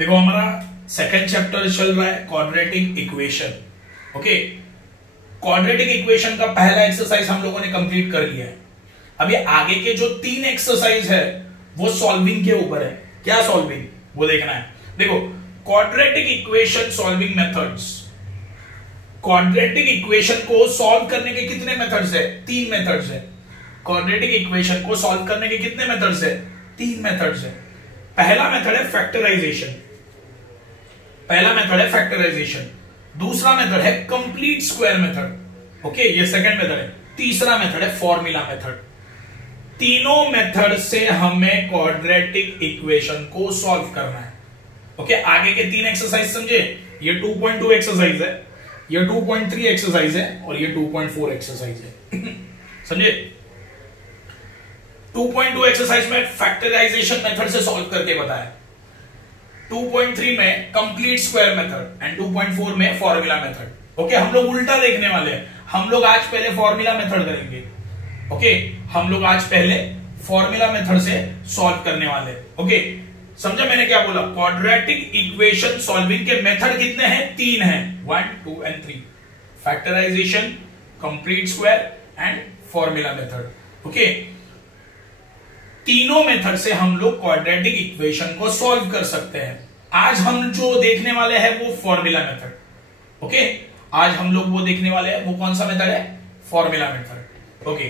देखो हमारा second chapter चल रहा है quadratic equation. Okay, quadratic equation का पहला एक्सरसाइज हम लोगों ने कंप्लीट कर लिया है। अभी आगे के जो 3 एक्सरसाइज है वो सॉल्विंग के ऊपर है। क्या सॉल्विंग वो देखना है। देखो quadratic equation solving methods. Quadratic equation को सॉल्व करने के कितने मेथड्स है? 3 मेथड्स है। क्वाड्रेटिक इक्वेशन को सॉल्व करने के कितने मेथड्स है? 3 मेथड्स है। पहला मेथड है फैक्टराइजेशन। पहला मेथड है फैक्टराइजेशन। दूसरा मेथड है कंप्लीट स्क्वायर मेथड। ओके, ये सेकंड मेथड है। तीसरा मेथड है फॉर्मूला मेथड। तीनों मेथड से हमें क्वाड्रेटिक इक्वेशन को सॉल्व करना है। ओके, आगे के 3 एक्सरसाइज समझे। ये 2.2 एक्सरसाइज है, ये 2.3 एक्सरसाइज है और ये 2.4 एक्सरसाइज है। समझे। 2.2 एक्सरसाइज में फैक्टराइजेशन मेथड से सॉल्व करके बताया, 2.3 में कंप्लीट स्क्वायर मेथड एंड 2.4 में फॉर्मूला मेथड। ओके, हम लोग उल्टा देखने वाले हैं। हम लोग आज पहले फॉर्मूला मेथड करेंगे। ओके, हम लोग आज पहले फॉर्मूला मेथड से सॉल्व करने वाले। ओके, समझा मैंने क्या बोला? क्वाड्रेटिक इक्वेशन सॉल्विंग के मेथड कितने हैं? 3 हैं, 1, 2 and 3। Factorisation, complete square and formula method. Okay, तीनों मेथड से हम लोग क्वाड्रेटिक इक्वेशन को सॉल्व कर सकते हैं। आज हम जो देखने वाले हैं वो फॉर्मूला मेथड। ओके, आज हम लोग वो देखने वाले हैं, वो कौन सा मेथड है? Formula method. ओके,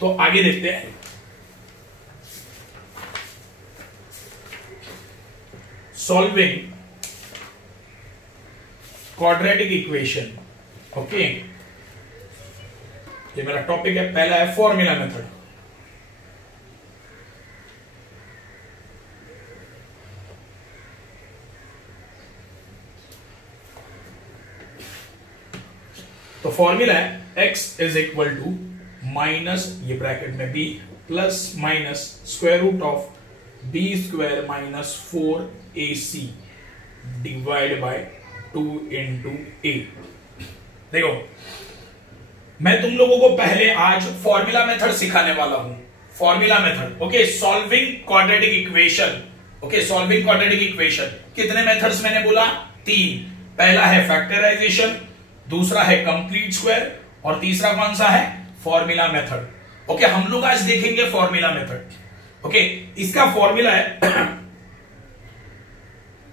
तो आगे देखते हैं। Solving quadratic equation. ओके, ये मेरा टॉपिक है। पहला है फॉर्मूला मेथड। तो फॉर्मूला है x is equal to minus, ये ब्रैकेट में b, plus minus square root of b square minus 4ac divide by 2 into a। देखो मैं तुम लोगों को पहले आज फॉर्मूला मेथड सिखाने वाला हूं। Formula method. Okay, solving quadratic equation. Okay, solving quadratic equation कितने मेथड्स मैंने बोला? 3। पहला है फैक्टराइजेशन, दूसरा है कंप्लीट स्क्वायर और तीसरा कौन सा है? Formula method. ओके, हम लोग आज देखेंगे फॉर्मूला मेथड। ओके, इसका फॉर्मूला है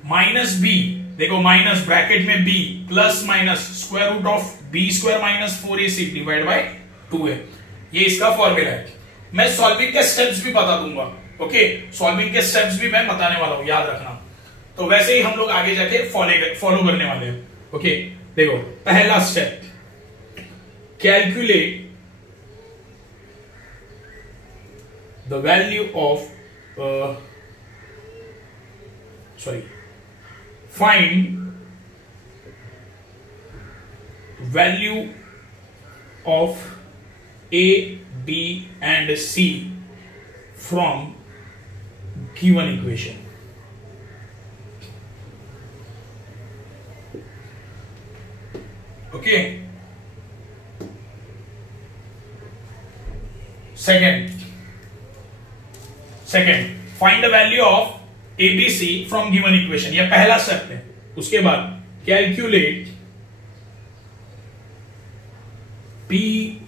माइनस बी, देखो माइनस ब्रैकेट में b plus minus square root of b square minus 4ac divide by 2a। ये इसका फॉर्मूला है। मैं सॉल्विंग के स्टेप्स भी बता दूंगा। ओके, सॉल्विंग के स्टेप्स भी मैं बताने वाला हूं, याद रखना। तो वैसे ही हम लोग आगे जाके फॉलो करने वाले हैं। ओके, देखो पहला step, calculate the value of find value of a, b and c from given equation। Okay, second find the value of ABC from given equation. यह पहला स्टेप है। उसके बाद calculate b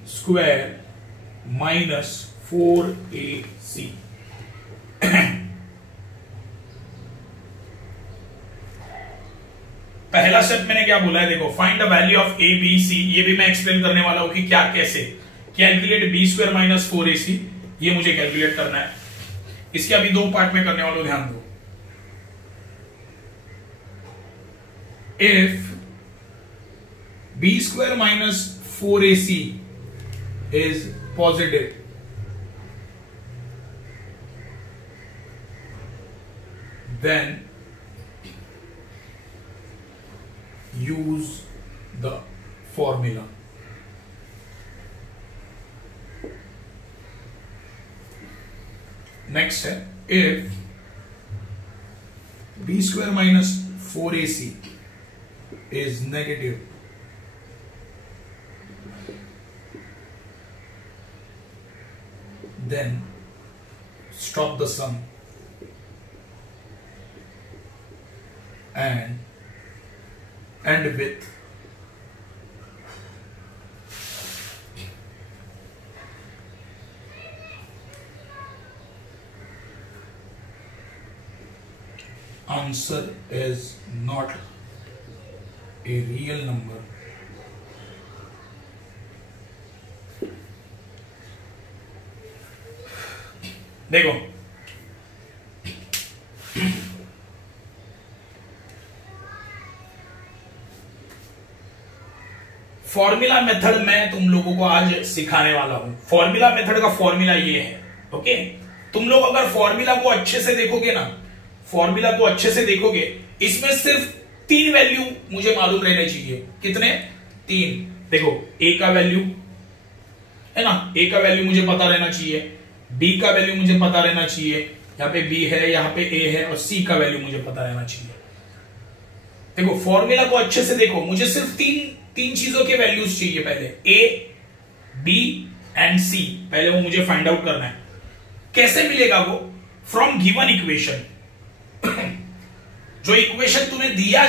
square minus 4ac। पहला step मैंने क्या बोला है? देखो find the value of A B C. ये भी मैं एक्सप्लेन करने वाला हूं कि क्या कैसे। Calculate B square minus 4ac, ये मुझे कैलकुलेट करना है। इसके अभी 2 पार्ट में करने वाला हूं, ध्यान दो। If B square minus 4ac is positive, then use the formula। Next है, if b square minus 4ac is negative, then stop the sum and with answer is not a real number. देखो formula method मैं तुम लोगों को आज सिखाने वाला हूं। फॉर्मूला मेथड का फॉर्मूला ये है। ओके, तुम लोग अगर फॉर्मूला को अच्छे से देखोगे ना, फॉर्मूला को अच्छे से देखोगे, इसमें सिर्फ 3 वैल्यू मुझे मालूम रहने चाहिए। कितने? 3। देखो ए का वैल्यू है ना, ए का वैल्यू मुझे पता रहना चाहिए, बी का वैल्यू मुझे पता रहना चाहिए, यहाँ पे बी है, यहाँ पे ए है, और सी का वैल्यू मुझे पता रहना चाहिए। देखो फॉर्मूला को अच्छे से देखो, मुझे सिर्फ तीन चीजों के वैल्यूज चाहिए। पहले ए, बी एंड सी, पहले वो मुझे फाइंड आउट करना है। कैसे मिलेगा वो? From given equation. जो इक्वेशन तुम्हें दिया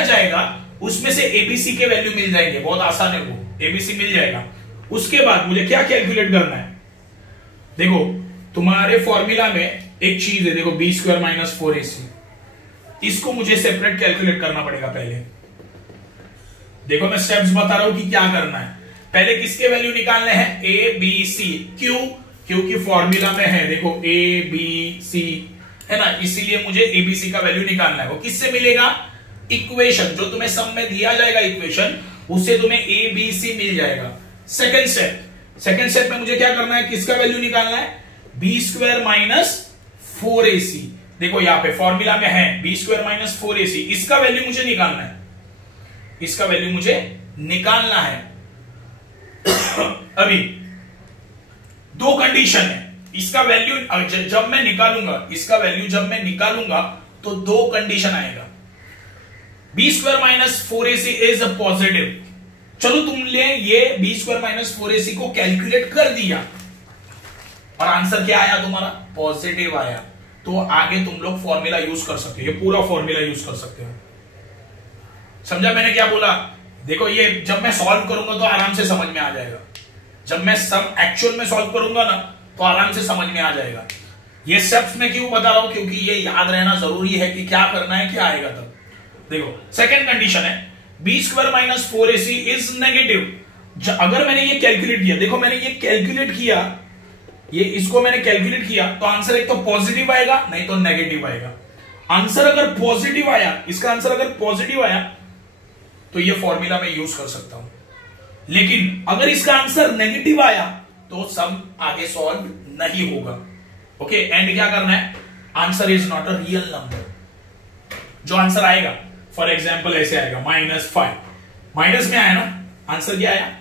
जाएगा, उसमें से एबीसी के वैल्यू मिल जाएंगे। बहुत आसान है, वो एबीसी मिल जाएगा। उसके बाद मुझे क्या कैलकुलेट करना है? देखो तुम्हारे फॉर्मूला में एक चीज है, देखो बी स्क्वायर माइनस 4ac, इसको मुझे सेपरेट कैलकुलेट करना पड़ेगा पहले। देखो मैं स्टेप्स बता रहा हूं कि क्या करना है। पहले किसके वैल्यू निकालने हैं? A B C. क्यों? क्योंकि फॉर्मूला में है, देखो ए बी सी है ना, इसीलिए मुझे एबीसी का वैल्यू निकालना है। वो किससे मिलेगा? इक्वेशन, जो तुम्हें सम में दिया जाएगा इक्वेशन, उससे तुम्हें ए बी सी मिल जाएगा। सेकेंड स्टेप में मुझे क्या करना है? किसका वैल्यू निकालना है? B square minus 4ac। देखो यहां पे फॉर्मूला में है बी स्क्वायर माइनस 4ac, इसका वैल्यू मुझे निकालना है, इसका वैल्यू मुझे निकालना है। अभी 2 कंडीशन है। इसका वैल्यू जब मैं निकालूंगा, इसका वैल्यू जब मैं निकालूंगा तो 2 कंडीशन आएगा। B square minus 4ac is a positive. चलो तुमने ये बी स्क्वायर माइनस 4ac को कैलकुलेट कर दिया और आंसर क्या आया तुम्हारा? पॉजिटिव आया। तो आगे तुम लोग फॉर्मूला यूज कर सकते हो, ये पूरा फॉर्मूला यूज कर सकते हो। समझा मैंने क्या बोला? देखो ये जब मैं सॉल्व करूंगा तो आराम से समझ में आ जाएगा। जब मैं सम एक्चुअल में सॉल्व करूंगा ना तो आराम से समझ में आ जाएगा। ये स्टेप्स मैं क्यों बता रहा हूं? क्योंकि ये याद रहना जरूरी है कि क्या करना है, क्या आएगा तब। देखो सेकेंड कंडीशन है B square minus 4ac is negative. अगर मैंने ये कैलकुलेट किया, देखो मैंने ये कैलकुलेट किया, ये इसको मैंने कैलकुलेट किया, तो आंसर एक तो पॉजिटिव आएगा, नहीं तो नेगेटिव आएगा। आंसर अगर पॉजिटिव आया, इसका आंसर अगर पॉजिटिव आया तो ये फॉर्मूला मैं यूज कर सकता हूं। लेकिन अगर इसका आंसर नेगेटिव आया तो सम आगे सॉल्व नहीं होगा। ओके, एंड क्या करना है? Answer is not a real number. जो आंसर आएगा फॉर एग्जाम्पल ऐसे आएगा -5, माइनस में आया ना, आंसर क्या आया?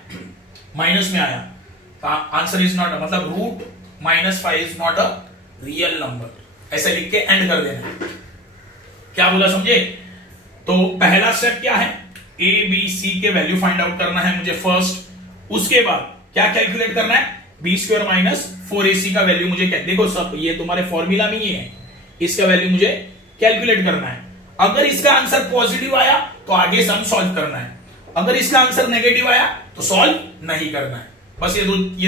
माइनस में आया, तो आंसर इज नॉट, मतलब root -5 is not a real number. ऐसे लिख के एंड कर देना। क्या बोला समझे? तो पहला स्टेप क्या है? ए बी सी के वैल्यू फाइंड आउट करना है मुझे फर्स्ट। उसके बाद क्या कैलकुलेट करना है? बी स्क्वायर माइनस 4ac का वैल्यू मुझे देखो सब ये तुम्हारे फॉर्मूला में ही है, इसका वैल्यू मुझे कैलकुलेट करना है। अगर इसका आंसर पॉजिटिव आया तो आगे सम सॉल्व करना है, अगर इसका आंसर नेगेटिव आया तो सॉल्व नहीं करना है। बस ये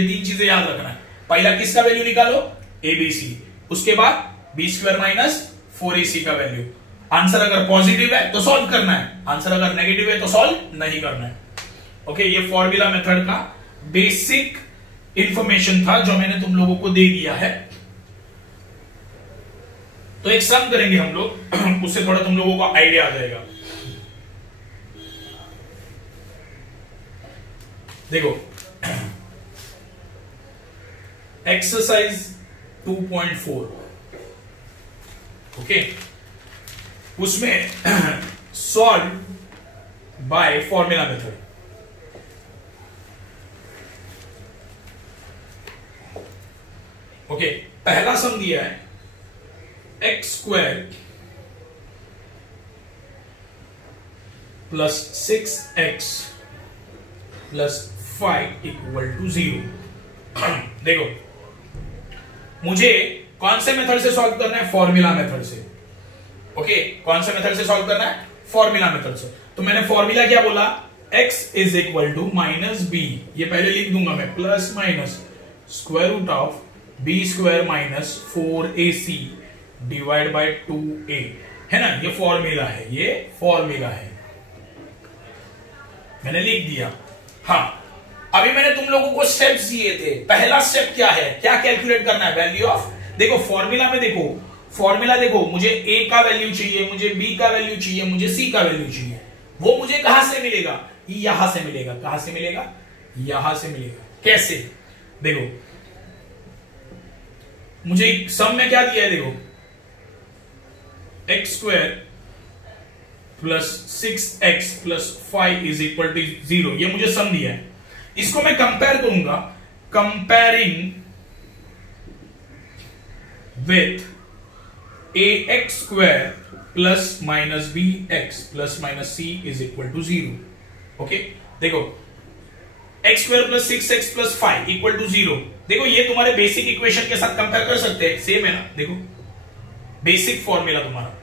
3 चीजें याद रखना है। पहला किसका वैल्यू निकालो? एबीसी। उसके बाद बी स्क्वायर माइनस 4ac का वैल्यू। आंसर अगर पॉजिटिव है तो सॉल्व करना है, आंसर अगर नेगेटिव है तो सॉल्व नहीं करना है। ओके, ये फॉर्मूला मेथड का बेसिक इंफॉर्मेशन था जो मैंने तुम लोगों को दे दिया है। तो एक सम करेंगे हम लोग, उससे थोड़ा तुम लोगों को आइडिया आ जाएगा। देखो एक्सरसाइज 2.4, ओके, उसमें solve by formula method. Okay, पहला सम दिया है x square plus 6x plus 5 equal to 0। देखो मुझे कौन से मेथड से सॉल्व करना है? फॉर्मूला मेथड से। ओके, कौन सा मेथड से सॉल्व करना है? फॉर्मूला मेथड से। तो मैंने फॉर्मूला क्या बोला? x is equal to minus B, ये पहले लिख दूंगा मैं, plus minus square root of B square minus 4ac divide by 2a, है ना? ये फॉर्मूला है, ये फॉर्मूला है, मैंने लिख दिया। हाँ, अभी मैंने तुम लोगों को स्टेप्स दिए थे। पहला स्टेप क्या है? क्या कैलकुलेट करना है? वैल्यू ऑफ, देखो फॉर्मूला में, देखो फॉर्मूला देखो, मुझे a का वैल्यू चाहिए, मुझे b का वैल्यू चाहिए, मुझे c का वैल्यू चाहिए। वो मुझे कहां से मिलेगा? यहां से मिलेगा। कहां से मिलेगा? यहां से मिलेगा। कैसे? देखो मुझे सम में क्या दिया है, देखो x square plus 6x plus 5 is equal to 0, ये मुझे सम दिया है। इसको मैं कंपेयर करूंगा, comparing with ax square plus minus bx plus minus c is equal to 0। Okay, देखो x square plus 6x plus 5 equal to 0। देखो ये तुम्हारे बेसिक इक्वेशन के साथ कंपेयर कर सकते हैं, सेम है ना? देखो बेसिक फॉर्मूला तुम्हारा,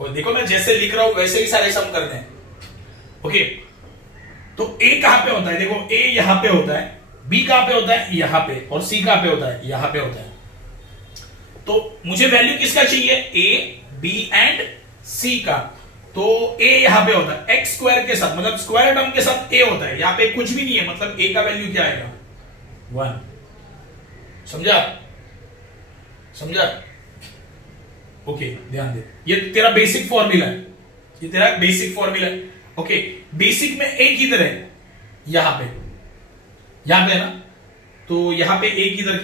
और देखो मैं जैसे लिख रहा हूं वैसे ही सारे सम करते हैं। ओके, तो a कहां पे होता है? देखो a यहां पे होता है, b कहां पे होता है? यहां पे, और c कहां पे होता है? यहां पे होता है। तो मुझे वैल्यू किसका चाहिए? a, b एंड c का। तो a यहां पे होता है x स्क्वायर के साथ, मतलब स्क्वायर टर्म के साथ a होता है, यहां पे कुछ भी नहीं है, मतलब a का वैल्यू क्या आएगा? 1। समझा? समझा? ओके, ध्यान दे, ये तेरा बेसिक फॉर्मूला है, ये तेरा बेसिक फॉर्मूला है। ओके, बेसिक में a किधर है? यहां पे, यहां पे है ना? तो यहां पे a किधर?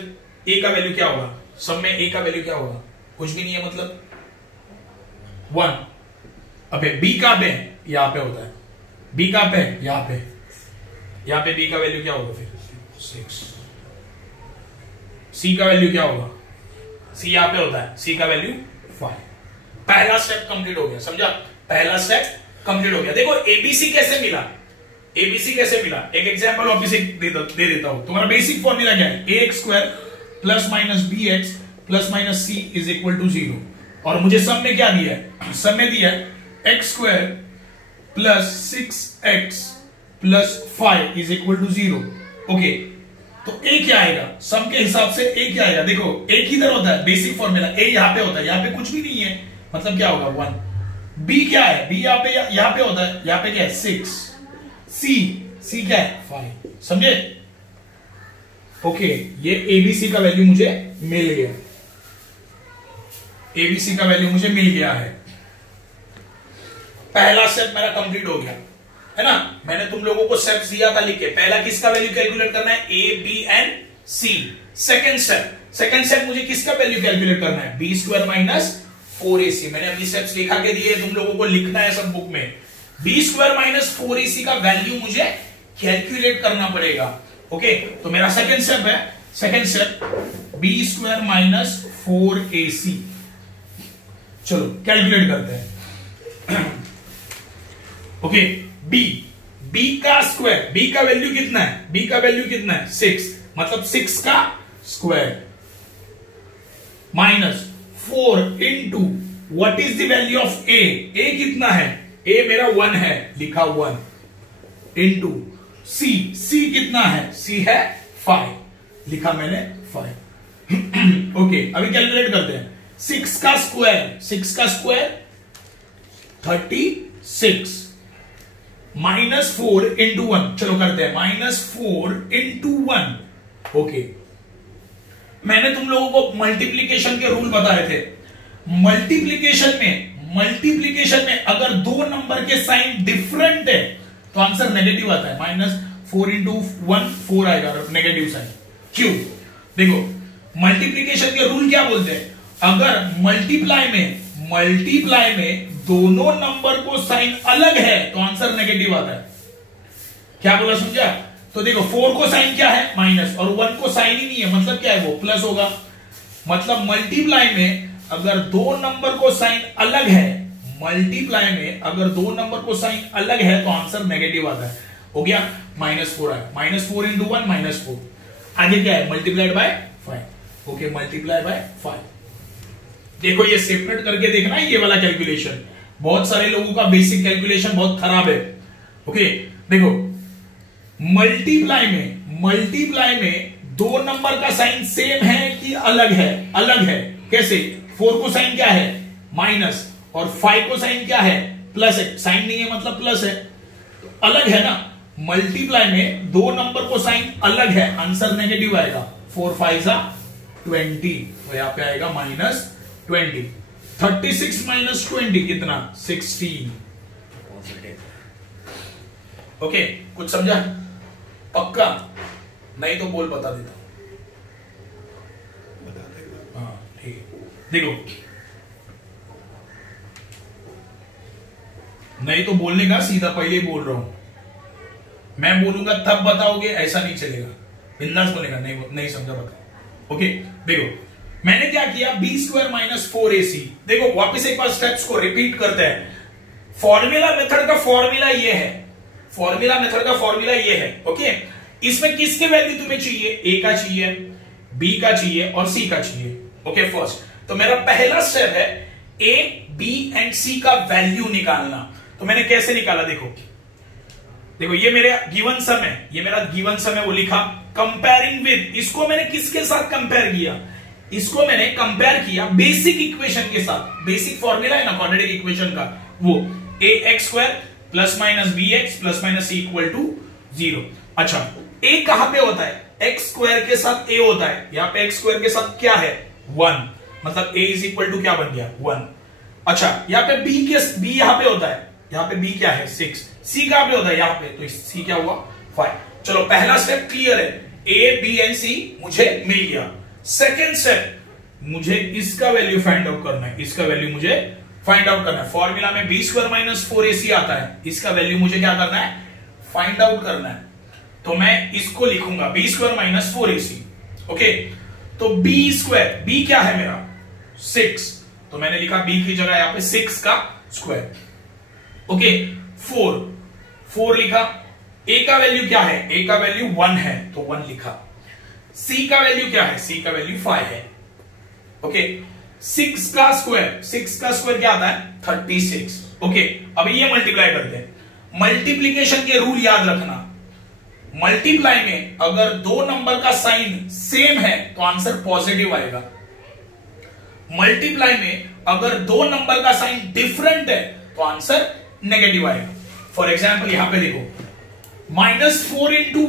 a का वैल्यू क्या होगा? सब में a का वैल्यू क्या होगा? कुछ भी नहीं है, मतलब 1। अबे b कहां पे है? यहां पे होता है। b कहां पे है? यहां पे। यहां पे b का वैल्यू क्या होगा फिर? 6। c का वैल्यू क्या होगा? c यहां पे होता है, c का वैल्यू 5। पहला स्टेप कंप्लीट हो गया, समझा? पहला स्टेप कंप्लीट हो गया। देखो एबीसी कैसे मिला? एबीसी कैसे मिला? एक एग्जांपल वापस दे देता हूं। तुम्हारा बेसिक फॉर्मूला क्या है? ax square plus minus bx plus minus c is equal to 0। और मुझे सम में क्या दिया है? सम में दिया है x square plus 6x plus 5 is equal to 0। Okay, तो a क्या आएगा? सम के हिसाब से a क्या आएगा? देखो a किधर होता है? बेसिक फॉर्मूला a यहां पे होता है, यहां पे कुछ भी नहीं है, मतलब क्या होगा? 1। b क्या है? b यहां पे होता है, यहां पे क्या है? 6। c क्या है? 5। समझे? ओके, ये एबीसी का वैल्यू मुझे मिल गया, एबीसी का वैल्यू मुझे मिल गया है। पहला स्टेप मेरा कंप्लीट हो गया, है ना? मैंने तुम लोगों को स्टेप्स दिया था लिख के। पहला किसका वैल्यू कैलकुलेट करना है? A, B and C. Second step मुझे किसका वैल्यू कैलकुलेट करना है? B square minus 4ac। मैंने अपनी स्टेप्स लिखा के दिए, तुम लोगों को लिखना है सब बुक में। बी स्क्वायर माइनस 4ac का वैल्यू मुझे कैलकुलेट करना पड़ेगा। ओके, तो मेरा second step B square minus 4ac। चलो कैलकुलेट करते हैं। ओके, b का स्क्वायर, b का वैल्यू कितना है? b का वैल्यू कितना है? 6, मतलब 6 का square minus 4 into what is the value of a? a कितना है? a मेरा 1 है, लिखा 1 इंटू c कितना है? c है 5, लिखा मैंने 5। ओके, अभी कैलकुलेट करते हैं। 6 का स्क्वायर 36 माइनस 4 इंटू 1। चलो करते हैं, माइनस 4 इंटू 1। ओके, मैंने तुम लोगों को मल्टीप्लीकेशन के रूल बताए थे। मल्टीप्लीकेशन में अगर दो नंबर के साइन डिफरेंट है तो आंसर नेगेटिव आता है। माइनस 4 इंटू 1 4 आएगा नेगेटिव साइन। क्यों? देखो मल्टीप्लीकेशन के रूल क्या बोलते हैं? अगर मल्टीप्लाई में दोनों नंबर को साइन अलग है तो आंसर नेगेटिव आता है। क्या बोला, समझा? तो देखो 4 को साइन क्या है? माइनस, और 1 को साइन ही नहीं है, मतलब क्या है? वो प्लस होगा। मतलब मल्टीप्लाई में अगर दो नंबर को साइन अलग है, तो आंसर नेगेटिव आता है। हो गया, -4 आया, -4 इंटू 1 -4। आगे क्या है? Multiplied by 5। Okay, multiply by 5। देखो ये सेपरेट करके देखना, ये वाला कैलकुलेशन बहुत सारे लोगों का बेसिक कैलकुलेशन बहुत खराब है। ओके देखो, मल्टीप्लाई में दो नंबर का साइन सेम है कि अलग है? अलग है। कैसे? 4 को साइन क्या है? माइनस, और 5 को साइन क्या है? प्लस है। साइन नहीं है मतलब प्लस है, तो अलग है ना। मल्टीप्लाई में दो नंबर को साइन अलग है, आंसर नेगेटिव आएगा। 4 5 20, तो यहां पे आएगा -20। 36 - 20 कितना? 16। ओके, कुछ समझा? पक्का? नहीं तो बोल, बता देता हूं। हाँ ठीक है, देखो नहीं तो बोलने का सीधा पहले बोल रहा हूं, मैं बोलूंगा तब बताओगे, ऐसा नहीं चलेगा। बिंदास बोलेगा, नहीं समझा बता। ओके देखो, मैंने क्या किया, b² - 4ac। देखो वापस एक बार स्टेप्स को रिपीट करते हैं। फॉर्मूला मेथड का फॉर्मूला ये है, फॉर्मूला मेथड का फॉर्मूला ये है। ओके, इसमें किसके वैल्यू तुम्हें चाहिए? a का चाहिए, b का चाहिए और c का चाहिए। ओके फर्स्ट, तो मेरा पहला स्टेप है a, b एंड c का वैल्यू निकालना। तो मैंने कैसे निकाला? देखो ये मेरे गिवन सम है, ये मेरा गिवन सम है, वो लिखा कंपेयरिंग विद। इसको मैंने किसके साथ कंपेयर किया? इसको मैंने कंपेयर किया बेसिक इक्वेशन के साथ। बेसिक फॉर्मूला है ना क्वाड्रेटिक इक्वेशन का, वो ax² + bx + c = 0। अच्छा, a कहां पे होता है? x² के साथ a होता है। यहां पे x² के साथ क्या है? 1, मतलब a = क्या बन गया? 1। अच्छा, यहां पे b यहां पे होता है, यहां पे b क्या है? 6। c कहां पे होता है? यहां पे, तो c क्या हुआ? 5। चलो पहला स्टेप क्लियर है, a, b एंड c मुझे मिल गया। सेकेंड स्टेप, मुझे इसका वैल्यू फाइंड आउट करना है, इसका वैल्यू मुझे फाइंड आउट करना है। फॉर्मूला में b² - 4ac आता है, इसका वैल्यू मुझे क्या करना है? फाइंड आउट करना है। तो मैं इसको लिखूंगा b² - 4ac। ओके, तो b क्या है मेरा? 6, तो मैंने लिखा b की जगह यहां पे 6 का स्क्वायर। ओके, 4 लिखा। a का वैल्यू क्या है? a का वैल्यू 1 है, तो 1 लिखा। c का वैल्यू क्या है? c का वैल्यू 5 है। ओके, 6 का स्क्वायर क्या आता है? 36। ओके, अब ये मल्टीप्लाई करते हैं। मल्टीप्लीकेशन के रूल याद रखना, मल्टीप्लाई में अगर दो नंबर का साइन सेम है तो आंसर पॉजिटिव आएगा। मल्टीप्लाई में अगर दो नंबर का साइन डिफरेंट है तो आंसर नेगेटिव आएगा। फॉर एग्जाम्पल यहां पे देखो, -4 ×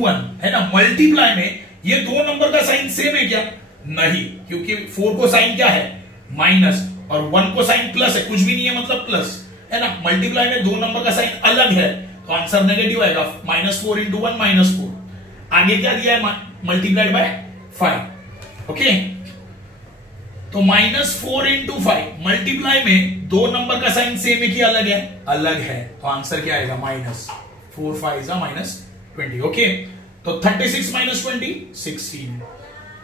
1 है ना। मल्टीप्लाई में ये दो नंबर का साइन सेम है क्या? नहीं, क्योंकि 4 को साइन क्या है? माइनस, और 1 को साइन प्लस है, कुछ भी नहीं है मतलब प्लस है ना। मल्टीप्लाई में दो नंबर का साइन अलग है तो आंसर नेगेटिव आएगा। -4 × 1 -4। आगे क्या दिया है? Multiplied by 5। ओके, तो -4 × 5 मल्टीप्लाई में दो नंबर का साइन सेम है कि अलग है? अलग है, तो आंसर क्या आएगा? -4 5 -20। ओके, तो 36 - 20 16।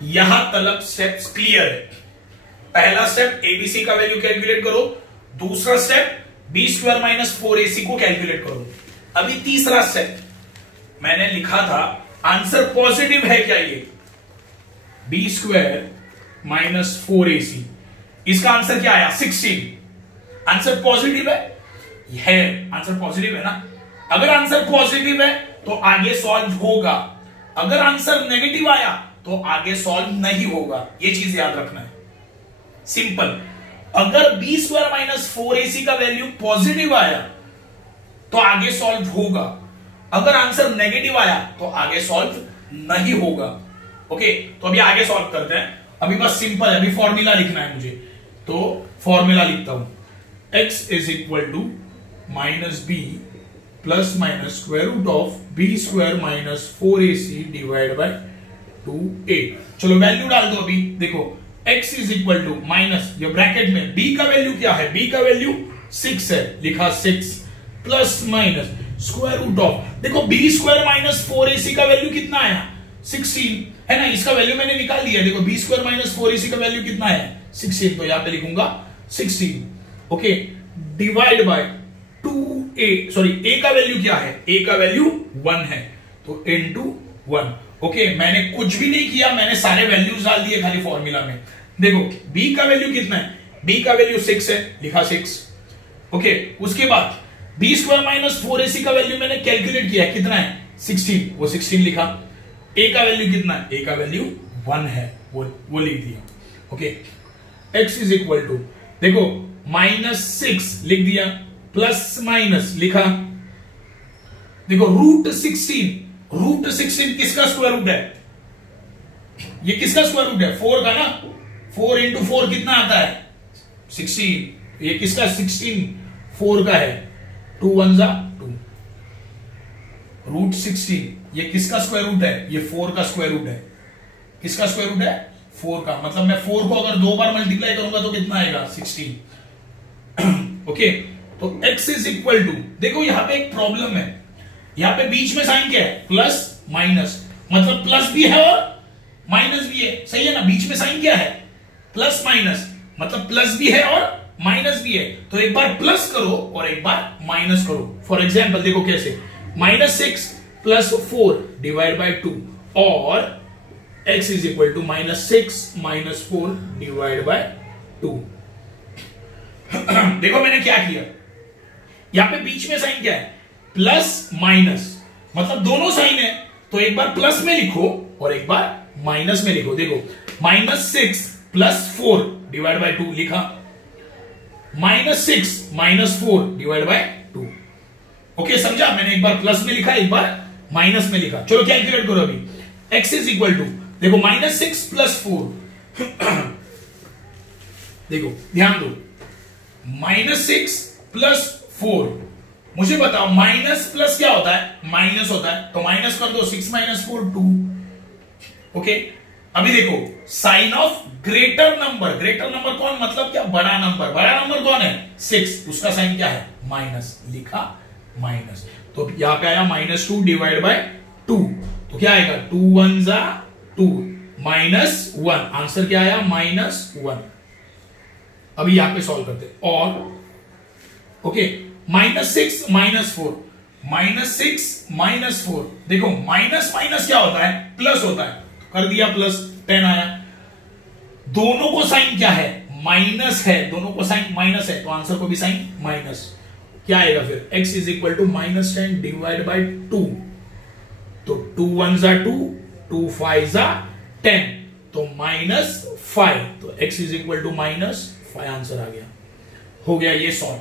यहां तक स्टेप्स क्लियर है। पहला स्टेप एबीसी का वैल्यू कैलकुलेट करो, दूसरा स्टेप b² - 4ac को कैलकुलेट करो। अभी तीसरा स्टेप मैंने लिखा था, आंसर पॉजिटिव है क्या? ये b² - 4ac, इसका आंसर क्या आया? 16। आंसर पॉजिटिव है, आंसर पॉजिटिव है ना। अगर आंसर पॉजिटिव है तो आगे सॉल्व होगा, अगर आंसर नेगेटिव आया तो आगे सॉल्व नहीं होगा। ये चीज याद रखना है, सिंपल। अगर b² - 4ac का वैल्यू पॉजिटिव आया तो आगे सॉल्व होगा, अगर आंसर नेगेटिव आया तो आगे सॉल्व नहीं होगा। ओके, तो अभी आगे सॉल्व करते हैं। अभी बस सिंपल है, अभी फॉर्मूला लिखना है मुझे, तो फॉर्मूला लिखता हूं। x = -b ± √b² - 4ac / 2a। चलो वैल्यू डाल दो। अभी देखो x = माइनस, ये ब्रैकेट में b का वैल्यू क्या है? b का वैल्यू 6 है, लिखा 6 प्लस माइनस √, देखो b² - 4ac का वैल्यू कितना आया? 16 है ना। इसका वैल्यू मैंने निकाल दिया। देखो b² - 4ac का वैल्यू कितना है? 16, तो यहां पे लिखूंगा 16। Okay, divide by 2a, sorry a का वैल्यू क्या है? a का वैल्यू 1 है, तो into 1। ओके, मैंने कुछ भी नहीं किया, मैंने सारे वैल्यूज डाल दिए खाली फॉर्मूला में। देखो b का वैल्यू कितना है, b का वैल्यू 6 है, लिखा 6। ओके, उसके बाद b स्क्वायर माइनस 4ac का वैल्यू मैंने कैलकुलेट किया, कितना है 16, वो 16 लिखा। a का वैल्यू कितना है, a का वैल्यू 1 है, वो लिख दिया। Okay, x is equal to, देखो -6 लिख दिया, प्लस माइनस लिखा, देखो √16 किसका स्क्वायर रूट है, ये किसका स्क्वायर रूट है, 4 का ना, 4 इंटू 4 कितना आता है 16, ये किसका 16 4 का है, 2 1 जा 2, √16 ये किसका स्क्वायर रूट है, ये 4 का स्क्वायर रूट है, किसका स्क्वायर रूट है 4 का, मतलब मैं 4 को अगर 2 बार मल्टीप्लाई करूंगा तो कितना आएगा 16। ओके, तो x इज इक्वल टू, देखो यहां पे एक प्रॉब्लम है, यहां पे बीच में साइन क्या है, प्लस माइनस, मतलब प्लस भी है और माइनस भी है, सही है ना, बीच में साइन क्या है प्लस माइनस, मतलब प्लस भी है और माइनस भी है, तो एक बार प्लस करो और एक बार माइनस करो। फॉर एग्जाम्पल देखो कैसे, -6 प्लस 4 डिवाइड बाय 2, और x is equal to -6 minus 4 divide by 2। देखो मैंने क्या किया, यहां पे बीच में साइन क्या है प्लस माइनस, मतलब दोनों साइन है, तो एक बार प्लस में लिखो और एक बार माइनस में लिखो। देखो -6 प्लस 4 डिवाइड बाय 2 लिखा, -6 माइनस 4 डिवाइड बाय 2। ओके, समझा, मैंने एक बार प्लस में लिखा, एक बार माइनस में लिखा। चलो कैलकुलेट करो अभी, x इज इक्वल टू, देखो -6 प्लस 4 देखो ध्यान दो, -6 प्लस 4, मुझे बताओ माइनस प्लस क्या होता है, माइनस होता है, तो माइनस कर दो, 6 माइनस 4 2। ओके, अभी देखो साइन ऑफ ग्रेटर नंबर कौन, मतलब क्या, बड़ा नंबर कौन है 6, उसका साइन क्या है माइनस, लिखा माइनस, तो यहां पे आया -2 डिवाइड बाय 2, तो क्या आएगा 2 1 जा 2 -1, आंसर क्या आया -1। अभी यहां पे सॉल्व करते, और ओके, -6 माइनस 4, देखो माइनस माइनस क्या होता है, प्लस होता है, कर दिया प्लस, 10 आया, दोनों को साइन क्या है माइनस है, दोनों को साइन माइनस है, तो आंसर को भी साइन माइनस, क्या आएगा फिर, x is equal to -10 divide by 2, तो 2 1 जा 2, 2 5 जा 10, तो -5, तो x is equal to -5 answer आ गया, हो गया ये सॉल्व।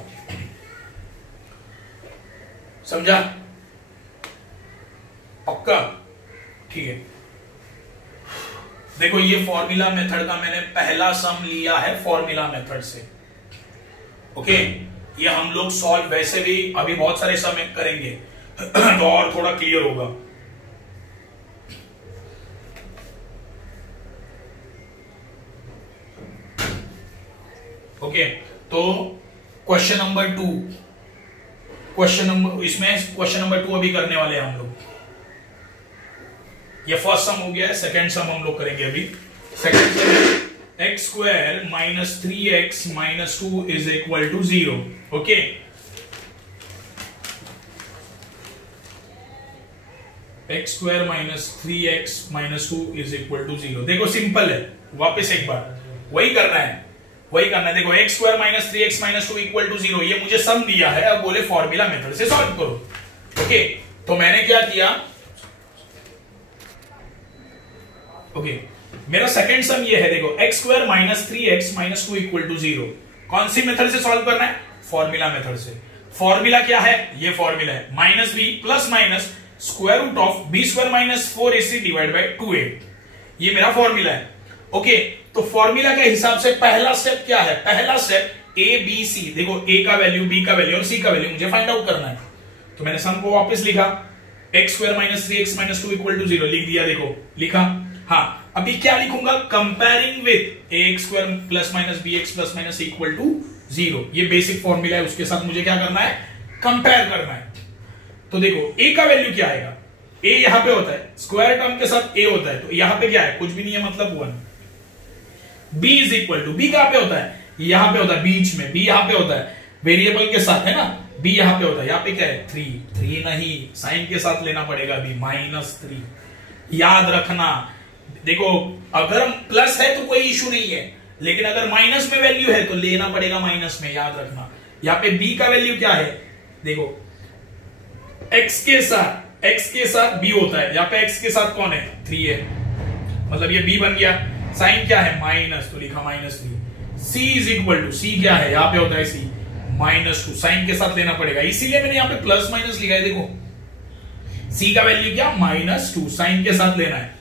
समझा, पक्का, ठीक है। देखो ये फॉर्मूला मेथड का मैंने पहला सम लिया है फॉर्मूला मेथड से। ओके, ये हम लोग सॉल्व वैसे भी अभी बहुत सारे सम करेंगे तो और थोड़ा क्लियर होगा। ओके, तो क्वेश्चन नंबर 2, इसमें क्वेश्चन नंबर 2 अभी करने वाले हैं हम लोग। ये फर्स्ट सम हो गया है, सेकंड सम हम लोग करेंगे अभी। Second sum, x square minus 3x minus 2 is equal to 0। Okay, x square minus 3x minus 2 is equal to 0। देखो सिंपल है, वापस एक बार वही करना है। देखो x square minus 3x minus 2 equal to 0, ये मुझे सम दिया है, अब बोले फॉर्मूला मेथड से सॉल्व करो। ओके, तो मैंने क्या किया, ओके, मेरा सेकंड सम ये है, देखो x square minus 3x minus 2 equal to 0, कौन सी मेथड से सॉल्व करना है, फॉर्मूला मेथड से। फॉर्मूला क्या है, ये फॉर्मूला है -b plus minus square root of b square minus 4ac divide by 2a, ये मेरा फॉर्मूला है। ओके, तो फॉर्मूला के हिसाब से पहला स्टेप क्या है, पहला स्टेप a b c, देखो a का वैल्यू, b का वैल्यू और c का वैल्यू मुझे फाइंड आउट करना है। तो मैंने सम को वापस लिखा, x square minus 3x minus 2 equal to 0 लिख दिया, देखो लिखा। हाँ, अभी क्या लिखूंगा, comparing with ax square plus minus bx plus minus equal to 0, ये बेसिक फॉर्मूला है, उसके साथ मुझे क्या करना है, कंपेयर करना है। तो देखो a का वैल्यू क्या आएगा, a यहां पे होता है, स्क्वायर टर्म के साथ a होता है, तो यहां पे क्या है, कुछ भी नहीं है, मतलब 1। b is equal to, b कहां पे होता है, यहां पे होता है बीच में, b यहां पे होता है वेरिएबल के साथ, है ना, b यहां पे होता है, यहां पे क्या है 3 नहीं, साइन के साथ लेना पड़ेगा b, -3। याद रखना, देखो अगर हम प्लस है तो कोई इशू नहीं है, लेकिन अगर माइनस में वैल्यू है तो लेना पड़ेगा माइनस में, याद रखना। यहाँ पे b का वैल्यू क्या है, देखो x के साथ b होता है, यहाँ पे x के साथ कौन है 3 है, मतलब ये b बन गया। साइन क्या है माइनस, तो लिखा -3। c is equal to, c क्या है यहाँ पे होता है c -2, साइन के साथ लेना पड़ेगा, इसीलिए मैंने यहाँ पे प्लस माइनस लिखा है। देखो c का वैल्यू क्या -2, साइन के साथ लेना है।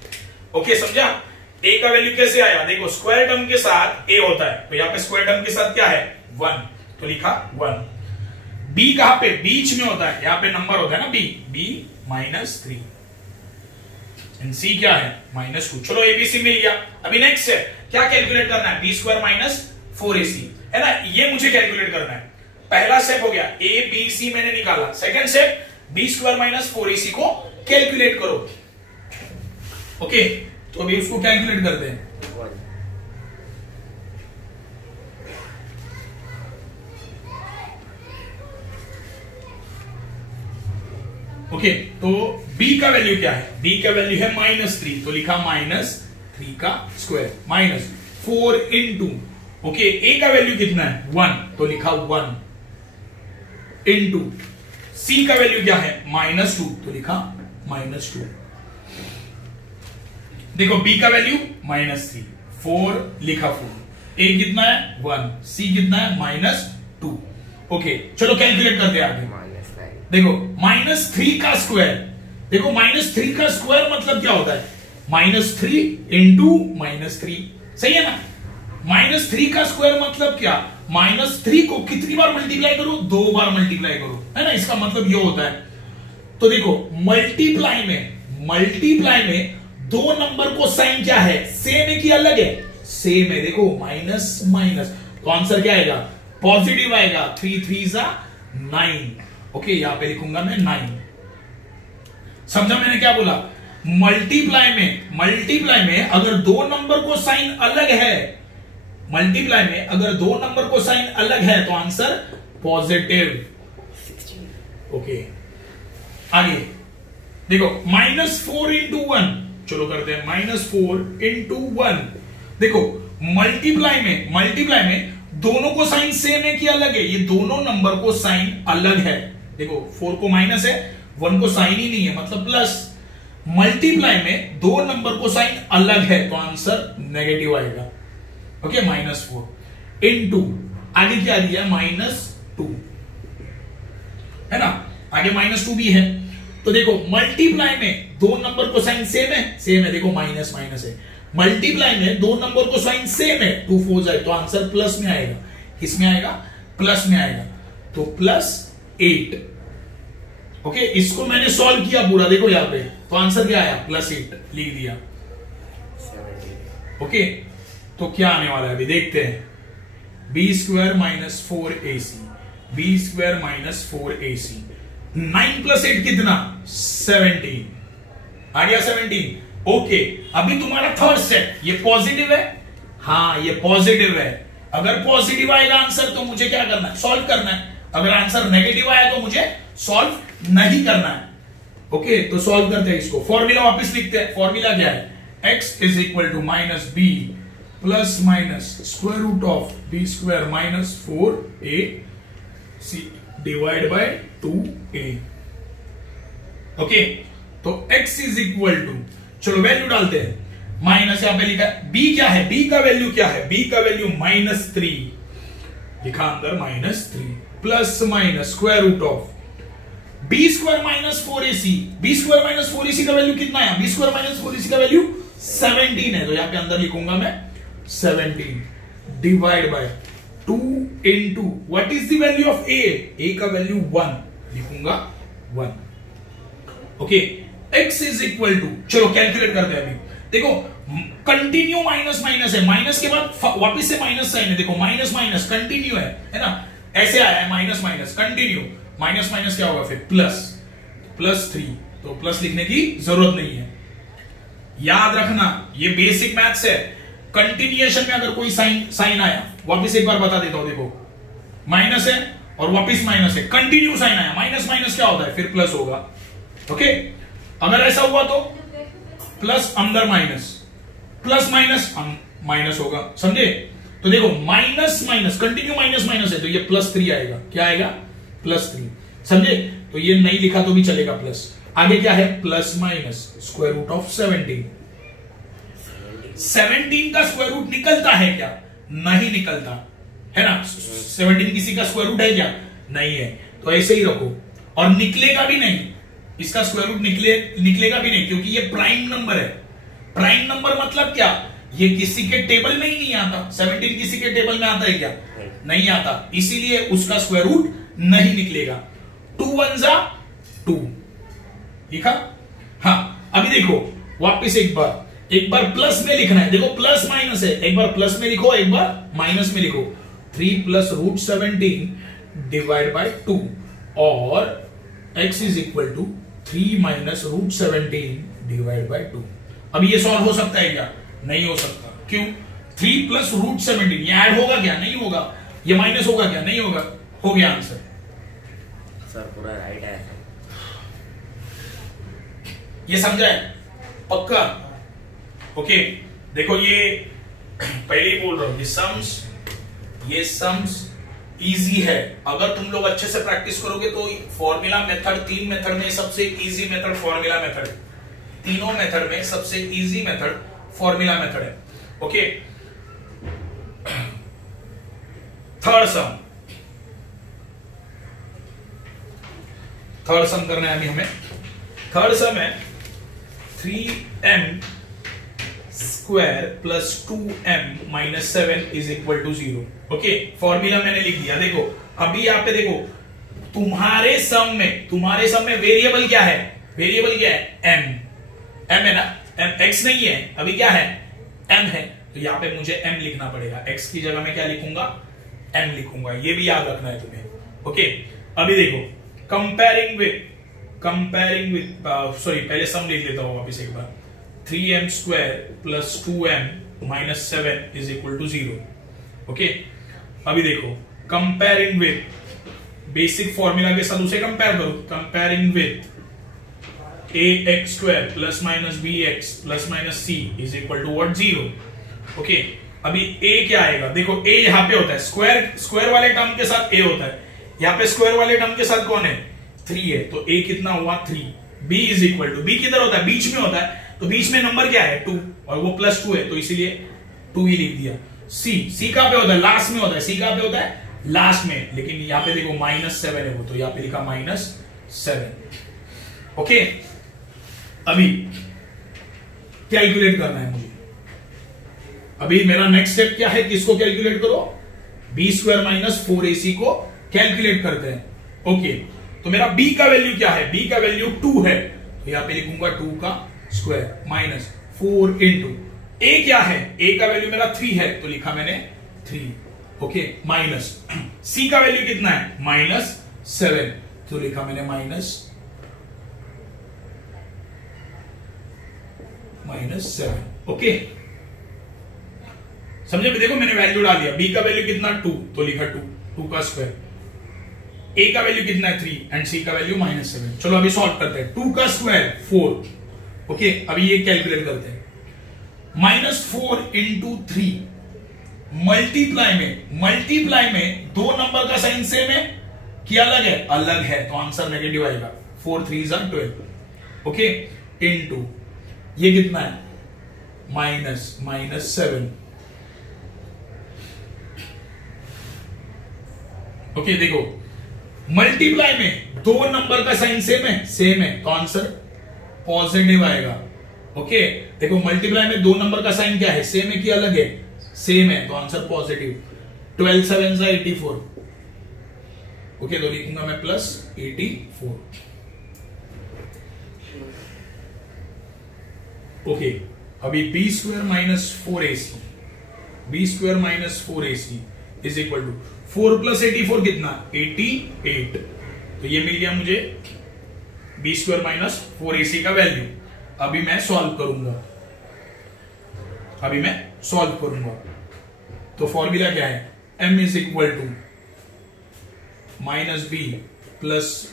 ओके समझा। a का वैल्यू कैसे आया, देखो स्क्वायर टर्म के साथ a होता है, तो यहाँ पे स्क्वायर टर्म के साथ क्या है 1, तो लिखा 1। b कहां पे बीच में होता है, यहाँ पे नंबर होता है ना b -3, एंड c क्या है -2। चलो abc मिल गया। अभी नेक्स्ट है क्या कैलकुलेट करना है, b² - 4ac है ना, ये मुझे कैलकुलेट करना है। पहला स्टेप हो गया abc मैंने निकाला, सेकंड स्टेप b² - 4ac को कैलकुलेट करो। ओके तो अभी उसको कैलकुलेट करते हैं। ओके तो b का वैल्यू क्या है, b का वैल्यू है -3, तो लिखा -3 का स्क्वायर -4 इंटू, ओके a का वैल्यू कितना है 1, तो लिखा 1 इंटू c का वैल्यू क्या है -2, तो लिखा -2। देखो b का वैल्यू -3, 4 लिखा 4, a कितना है 1, c कितना है -2। ओके चलो कैलकुलेट करते हैं आगे। देखो -3 का स्क्वायर, देखो -3 का स्क्वायर मतलब क्या होता है -3 इंटू -3, सही है ना। -3 का स्क्वायर मतलब क्या, -3 को कितनी बार मल्टीप्लाई करो, 2 बार मल्टीप्लाई करो, है ना, इसका मतलब ये होता है। तो देखो मल्टीप्लाई में दो नंबर को साइन क्या है, सेम है कि अलग है, सेम है। देखो माइनस माइनस, तो आंसर क्या आएगा पॉजिटिव आएगा, 3 3 9। ओके यहां पे लिखूंगा मैं 9। समझा मैंने क्या बोला, मल्टीप्लाई में अगर दो नंबर को साइन अलग है, मल्टीप्लाई में अगर दो नंबर को साइन अलग है तो आंसर पॉजिटिव। ओके आगे देखो -4 इंटू 1, चलो करते हैं -4 इंटू 1। देखो मल्टीप्लाई में दोनों को साइन सेम है कि अलग है, ये दोनों नंबर को साइन अलग है। देखो 4 को माइनस है, 1 को साइन ही नहीं है मतलब प्लस। मल्टीप्लाई में दो नंबर को साइन अलग है तो आंसर नेगेटिव आएगा। ओके -4 इंटू आगे क्या दिया -2 है ना, आगे -2 भी है। तो देखो मल्टीप्लाई में दो नंबर को साइन सेम है, देखो माइनस माइनस है। मल्टीप्लाई में दो नंबर को साइन सेम है, 2 4 जाए तो आंसर प्लस में आएगा। किसमें आएगा, प्लस में आएगा, तो +8। ओके इसको मैंने सॉल्व किया पूरा, देखो यहां पे तो आंसर क्या आया +8 लिख दिया। ओके तो क्या आने वाला है अभी देखते हैं, b² - 4ac, b² - 4ac, 9 + 8 कितना 17 आ गया 17। ओके अभी तुम्हारा थर्ड स्टेप, ये पॉजिटिव है, हाँ ये पॉजिटिव है। अगर पॉजिटिव आएगा आंसर तो मुझे क्या करना है, सॉल्व करना है। अगर आंसर नेगेटिव आया तो मुझे सॉल्व नहीं करना है। ओके तो सॉल्व करते हैं इसको, फॉर्मूला वापस लिखते हैं। फॉर्मूला क्या है, x = -b plus minus square root of b² - 4ac divide by 2a। Okay तो x = चलो वैल्यू डालते हैं, माइनस यहां पे लिखा है। b क्या है, b का वैल्यू क्या है, b का वैल्यू -3 लिखा अंदर -3 plus minus square root of b² - 4ac, b² - 4ac का वैल्यू कितना है, b² - 4ac का वैल्यू 17 है, तो यहां पे अंदर लिखूंगा मैं 17 divide by 2 into what is the value of a का वैल्यू 1 लिखूंगा 1। ओके x = चलो कैलकुलेट करते हैं अभी। देखो कंटिन्यू माइनस माइनस है, माइनस के बाद वापस से माइनस साइन है, देखो माइनस माइनस कंटिन्यू है ना, ऐसे आया है minus minus continue, minus minus क्या होगा फिर +3, तो प्लस लिखने की जरूरत नहीं है। याद रखना ये बेसिक मैथ्स है, कंटिन्यूएशन में अगर कोई साइन आया, वापस एक बार बता देता हूं, देखो माइनस है और वापस माइनस है, कंटिन्यू साइन आया, माइनस माइनस क्या होता है फिर प्लस होगा। ओके अगर ऐसा हुआ तो प्लस अंदर माइनस, प्लस माइनस माइनस होगा, समझे। तो देखो minus minus continue minus minus है, तो ये +3 आएगा। क्या आएगा? +3। समझे? तो ये नहीं लिखा तो भी चलेगा प्लस। आगे क्या है? Plus minus square root of 17। 17 का स्क्वायर रूट निकलता है क्या? नहीं निकलता है ना। 17 किसी का स्क्वायर रूट है क्या? नहीं है। तो ऐसे ही रखो, और निकलेगा भी नहीं, इसका स्क्वायर रूट निकलेगा भी नहीं, क्योंकि ये प्राइम नंबर है। प्राइम नंबर मतलब क्या? ये किसी के टेबल में ही नहीं आता। 17 किसी के टेबल में आता है क्या? नहीं आता, इसीलिए उसका स्क्वायर रूट नहीं निकलेगा। 2 1 जा 2 लिखा। हाँ, अभी देखो वापस एक बार प्लस में लिखना है। देखो प्लस माइनस है, एक बार प्लस में लिखो, एक बार माइनस में लिखो। 3 + √17 डिवाइड बाय 2 और x is equal to 3 - √17 divide by 2। अब ये सॉल्व हो सकता है क्या? नहीं हो सकता। क्यों? 3 + √17 ये ऐड होगा क्या? नहीं होगा। ये माइनस होगा क्या? नहीं होगा। हो गया आंसर। सर पूरा राइट है। ये समझा है? पक्का? ओके। देखो ये पहले ही बोल रहा हूं, ये सम्स इजी है। अगर तुम लोग अच्छे से प्रैक्टिस करोगे तो फॉर्मूला मेथड, 3 मेथड में सबसे इजी मेथड फॉर्मूला मेथड है। तीनों मेथड में सबसे इजी मेथड फॉर्मूला मेथड है। ओके। थर्ड सम करना है अभी हमें। थर्ड सम है 3m² + 2m - 7 is equal to 0। Okay, formula मैंने लिख दिया। देखो अभी यहां पे देखो, तुम्हारे सम में वेरिएबल क्या है? वेरिएबल क्या है? m है ना। m x नहीं है, अभी क्या है? m है। तो यहां पे मुझे m लिखना पड़ेगा। x की जगह में क्या लिखूंगा? m लिखूंगा। ये भी याद रखना है तुम्हें। ओके, अभी देखो कंपेयरिंग विथ सॉरी, पहले सम लिख लेता हूं वापस एक बार। 3m² + 2m - 7 is equal to 0। Okay, अभी देखो कंपेयरिंग विथ, बेसिक फॉर्मूला के साथ उसे कंपेयर करो। Comparing with ax² ± bx ± c is equal to what? 0। Okay, अभी a क्या आएगा? देखो a यहां पे होता है, स्क्वायर वाले टर्म के साथ a होता है। यहां पे स्क्वायर वाले टर्म के साथ कौन है? 3 है। तो a कितना हुआ? 3। b is equal to, b किधर होता है? बीच में होता है। तो बीच में नंबर क्या है? 2, और वो +2 है, तो इसीलिए 2 ही लिख दिया। c कहां पे होता है? लास्ट में होता है। c कहां पे होता है? लास्ट में। लेकिन यहां पे देखो -7 है वो, तो यहां पे लिखा -7। ओके, अभी कैलकुलेट करना है मुझे। अभी मेरा नेक्स्ट स्टेप क्या है? किसको कैलकुलेट करो? b² - 4ac को कैलकुलेट करते हैं। ओके, तो मेरा b का वैल्यू क्या है? b का वैल्यू 2 है, तो यहां पे लिखूंगा 2 का स्क्वायर -4 इंटू a क्या है? a का वैल्यू मेरा 3 है, तो लिखा मैंने 3। ओके, माइनस c का वैल्यू कितना है? -7, तो लिखा मैंने -7। ओके, समझे? देखो मैंने वैल्यू डाल दिया। b का वैल्यू कितना? 2, तो लिखा 2 का स्क्वायर। a का वैल्यू कितना है? 3 एंड c का वैल्यू -7। चलो अभी सॉल्व करते हैं। 2 का स्क्वायर 4। ओके, अभी ये कैलकुलेट करते हैं। -4 इंटू 3 मल्टीप्लाई में दो नंबर का साइन सेम है कि अलग है? अलग है, तो आंसर नेगेटिव आएगा। 4 3 = 12। ओके, इंटू ये कितना है? -7। ओके, देखो मल्टीप्लाई में दो नंबर का साइन सेम है, तो आंसर पॉजिटिव आएगा। ओके, देखो मल्टीप्लाई में दो नंबर का साइन क्या है? सेम है कि अलग है? सेम है, तो आंसर पॉजिटिव। 12 7 = 84। ओके, तो लिखूंगा मैं +84। ओके, अभी b² - 4ac is equal to 4 + 84 कितना? 88। तो ये मिल गया मुझे b² - 4ac का वैल्यू। अभी मैं सॉल्व करूंगा। तो फॉर्मूला क्या है? m is equal to -b ±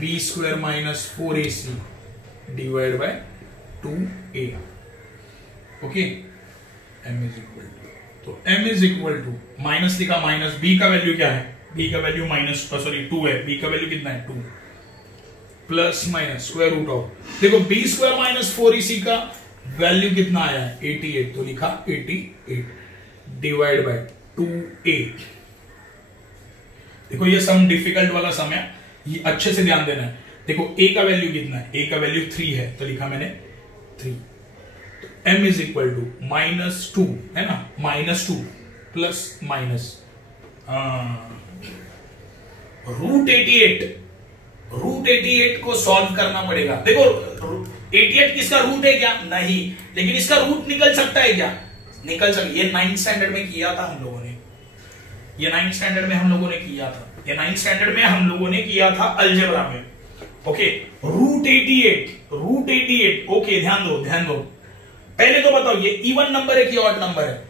b² - 4ac divide by 2a। Okay, m is equal to तो m is equal to minus लिखा माइनस b का वैल्यू क्या है, b का वैल्यू माइनस सॉरी 2 है, b का वैल्यू कितना है 2 plus minus square root of देखो b स्क्वायर माइनस 4ac का वैल्यू कितना आया है 88, तो लिखा 88 डिवाइड बाय 2a। देखो ये सम डिफिकल्ट वाला सम है, ये अच्छे से ध्यान देना है। देखो a का वैल्यू कितना है, a का वैल्यू 3 है तो लिखा मैंने 3। तो m इज इक्वल टू -2 है ना, -2 प्लस माइनस रूट 88 को सॉल्व करना पड़ेगा। देखो 88 किसका रूट है क्या, नहीं, लेकिन इसका रूट निकल सकता है क्या, निकल सकता। ये 9th स्टैंडर्ड में किया था हम लोगों ने, ये 9th स्टैंडर्ड में हम लोगों ने किया था, ये 9th स्टैंडर्ड में हम लोगों ने किया था अलजेब्रा में। ओके, रूट 88 ओके, ध्यान दो। पहले तो बताओ ये इवन नंबर है कि ऑड नंबर है,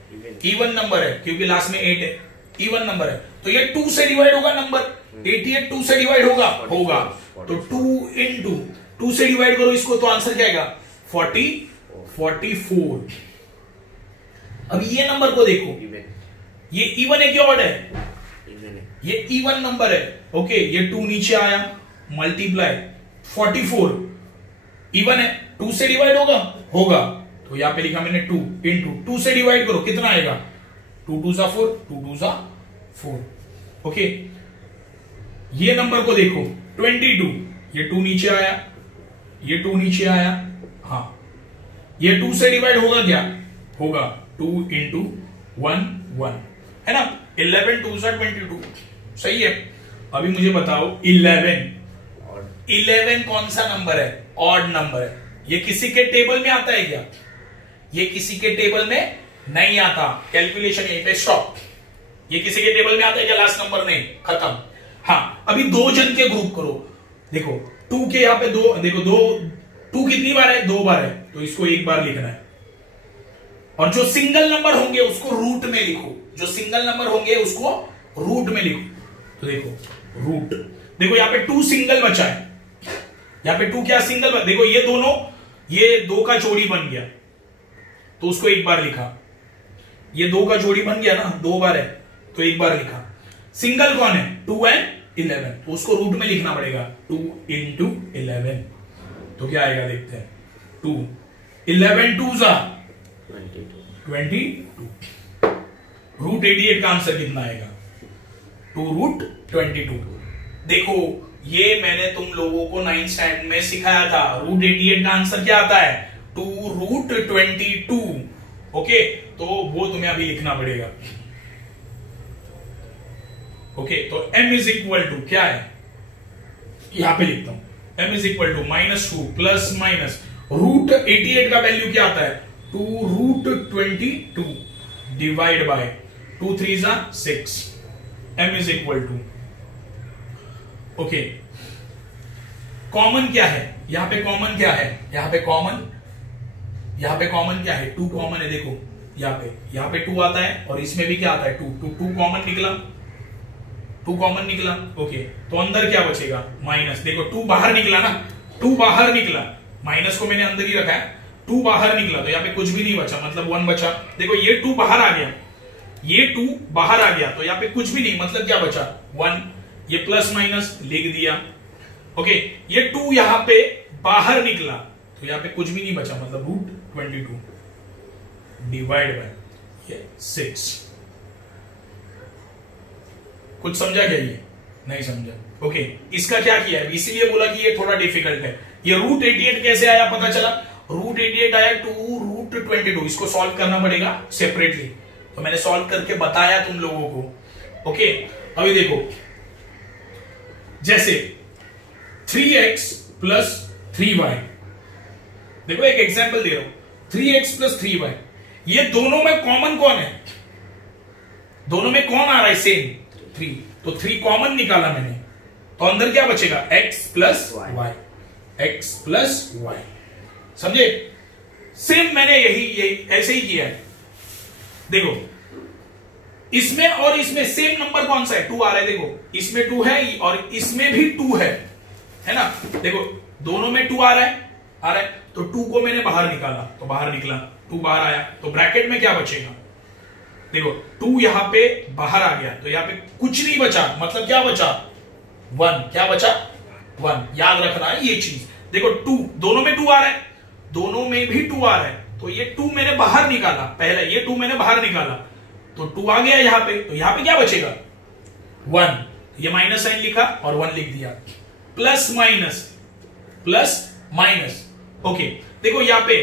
इवन नंबर है क्योंकि लास्ट में 8 है, इवन नंबर है तो ये 2 से डिवाइड होगा नंबर, 88 2 से डिवाइड होगा तो 2 इंटू 2 से डिवाइड करो इसको तो आंसर क्या आएगा 44। अब ये नंबर को देखो, ये इवन है कि ऑड है, ये इवन नंबर है। ओके, ये 2 नीचे आया मल्टीप्लाई 44 इवन है, 2 से डिवाइड होगा तो यहां पे लिखा मैंने 2 इंटू 2 से डिवाइड करो कितना आएगा 2 2 सा 4, 2 2 सा 4। ओके, ये नंबर को देखो 22, ये 2 नीचे आया, ये 2 नीचे आया, हाँ ये 2 से डिवाइड होगा क्या, होगा 2 इंटू 1 1 है ना, 11 2 सा 22 सही है। अभी मुझे बताओ 11 कौन सा नंबर है, ऑड नंबर है। ये किसी के टेबल में आता है क्या, ये किसी के टेबल में नहीं आता, कैलकुलेशन यहीं पे स्टॉप। ये किसी के टेबल में आता है क्या, लास्ट नंबर नहीं, खत्म। हाँ, अभी 2 जन के ग्रुप करो, देखो 2 के यहां पे 2, देखो 2 कितनी बार है, 2 बार है तो इसको 1 बार लिखना है। और जो सिंगल नंबर होंगे उसको रूट में लिखो, जो सिंगल नंबर होंगे उसको रूट में लिखो। तो देखो रूट, देखो यहां पे 2 सिंगल बचा है, यहां पे 2 क्या सिंगल, देखो ये दोनों, ये 2 का जोड़ी बन गया तो उसको 1 बार लिखा, ये 2 का जोड़ी बन गया ना, 2 बार है तो 1 बार लिखा। सिंगल कौन है 2 एंड 11 तो उसको रूट में लिखना पड़ेगा 2 इंटू 11 तो क्या आएगा देखते हैं 2 11 2 सा 22 रूट 88 का आंसर कितना आएगा 2 रूट 22। देखो ये मैंने तुम लोगों को 9th स्टैंडर्ड में सिखाया था, रूट 88 का आंसर क्या आता है 2 रूट 22। ओके, तो वो तुम्हें अभी लिखना पड़ेगा। ओके, तो m इज इक्वल टू क्या है, यहां पे लिखता हूं m is equal to -2 plus minus root 88 का वैल्यू क्या आता है 2 रूट 22 डिवाइड बाय 2 3 जा 6, m is equal to okay, common क्या है यहां पे, कॉमन क्या है यहां पे, कॉमन क्या है 2 कॉमन है। देखो यहां पे 2 आता है और इसमें भी क्या आता है 2 कॉमन निकला, 2 कॉमन निकला। ओके, तो अंदर क्या बचेगा माइनस, देखो 2 बाहर निकला ना, 2 बाहर निकला, माइनस को मैंने अंदर ही रखा है, 2 बाहर निकला तो यहाँ पे कुछ भी नहीं बचा, मतलब 1 बचा। देखो ये 2 बाहर आ गया, ये 2 बाहर आ गया तो यहाँ पे कुछ भी नहीं, मतलब क्या बचा 1, ये प्लस माइनस लिख दिया। ओके, ये 2 यहां पे बाहर निकला तो यहाँ पे कुछ भी नहीं बचा, मतलब रूट 22 डिवाइड बाय 6। कुछ समझा क्या, ये नहीं समझा। ओके, इसका क्या किया है, इसीलिए बोला कि ये थोड़ा डिफिकल्ट है। ये रूट 88 कैसे आया पता चला, रूट 88 आया 2 रूट 22, इसको सॉल्व करना पड़ेगा सेपरेटली, तो मैंने सॉल्व करके बताया तुम लोगों को। ओके, अभी देखो जैसे 3x प्लस 3y, देखो एक एग्जांपल दे रहा हूं 3x प्लस 3y, ये दोनों में कॉमन कौन है, दोनों में कौन आ रहा है सेम 3, तो 3 कॉमन निकाला मैंने तो अंदर क्या बचेगा x plus Y, x plus Y, समझे। सेम मैंने यही ऐसे ही किया है। देखो इसमें और इसमें सेम नंबर कौन सा है 2 आ रहा है, देखो इसमें 2 है और इसमें भी 2 है ना। देखो दोनों में 2 आ रहा है तो 2 को मैंने बाहर निकाला तो बाहर निकला, 2 बाहर आया तो ब्रैकेट में क्या बचेगा देखो 2 यहां पे बाहर आ गया तो यहां पे कुछ नहीं बचा, मतलब क्या बचा 1, क्या बचा 1, याद रखना है ये चीज। देखो 2 दोनों में 2 आ रहा है, दोनों में भी 2 आ रहा है, तो ये 2 मैंने बाहर निकाला, पहले ये 2 मैंने बाहर निकाला तो 2 आ गया यहां पे, तो यहां पे क्या बचेगा 1, ये माइनस साइन लिखा और 1 लिख दिया, प्लस माइनस ओके। देखो यहां पे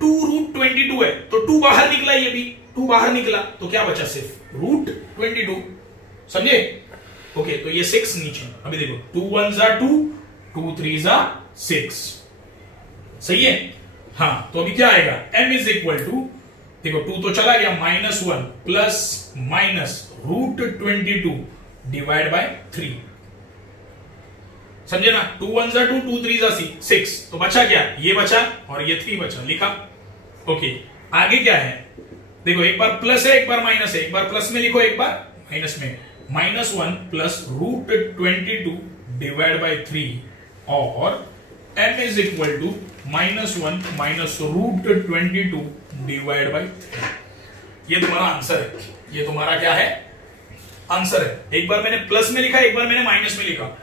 2√22 है तो 2 बाहर निकला, ये भी 2 बाहर निकला तो क्या बचा सिर्फ √22, समझे। ओके तो ये 6 नीचे, अभी देखो 2 1 2, 2 3 6, सही है। हाँ तो अभी क्या आएगा m इज इक्वल टू, देखो 2 तो चला गया, -1 प्लस माइनस √22 डिवाइड बाय 3, समझे ना। 2 1 2, 2 3 6, तो बचा क्या, ये बचा और ये 3 बचा, लिखा। ओके आगे क्या है, देखो एक बार प्लस है एक बार माइनस है, एक बार प्लस में लिखो एक बार माइनस में, -1 प्लस √22 डिवाइड बाय 3 और m is equal to -1 minus √22 divide by 3। ये तुम्हारा आंसर है, ये तुम्हारा क्या है आंसर है। एक बार मैंने प्लस में लिखा, एक बार मैंने माइनस में लिखा।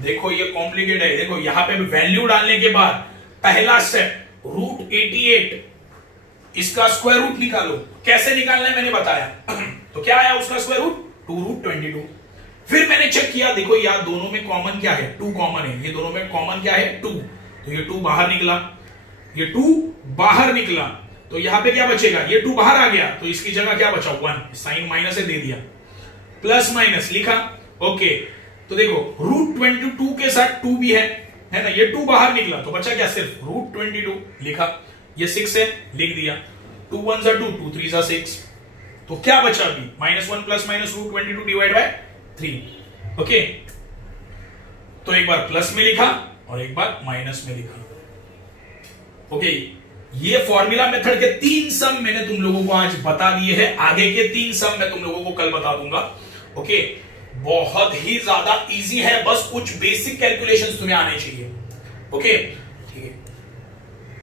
देखो ये कॉम्प्लिकेट है, देखो यहां पे वैल्यू डालने के बाद पहला स्टेप √88 इसका स्क्वायर रूट निकालो, कैसे निकालना है मैंने बताया तो क्या आया उसका स्क्वायर रूट 2√22। फिर मैंने चेक किया, देखो यार दोनों में कॉमन क्या है 2 कॉमन है, ये दोनों में कॉमन क्या है 2, तो ये 2 बाहर निकला, ये 2 बाहर निकला तो यहां पे क्या बचेगा, ये 2 बाहर आ गया तो इसकी जगह क्या बचा 1, साइन माइनस है दे दिया, प्लस माइनस लिखा। ओके तो देखो √22 के साथ 2 भी है ना, ये 2 बाहर निकला तो बचा क्या सिर्फ √22 लिखा, ये 6 है लिख दिया, 2 1 2, 2 3 6, तो क्या बचा अभी -1 plus minus √22 divide by 3। Okay तो एक बार प्लस में लिखा और एक बार माइनस में लिखा। ओके ये फॉर्मूला मेथड के 3 सम मैंने तुम लोगों को आज बता दिए हैं, आगे के 3 सम मैं तुम लोगों को कल बता दूंगा। ओके बहुत ही ज्यादा इजी है, बस कुछ बेसिक कैलकुलेशंस तुम्हें आने चाहिए। ओके ठीक है।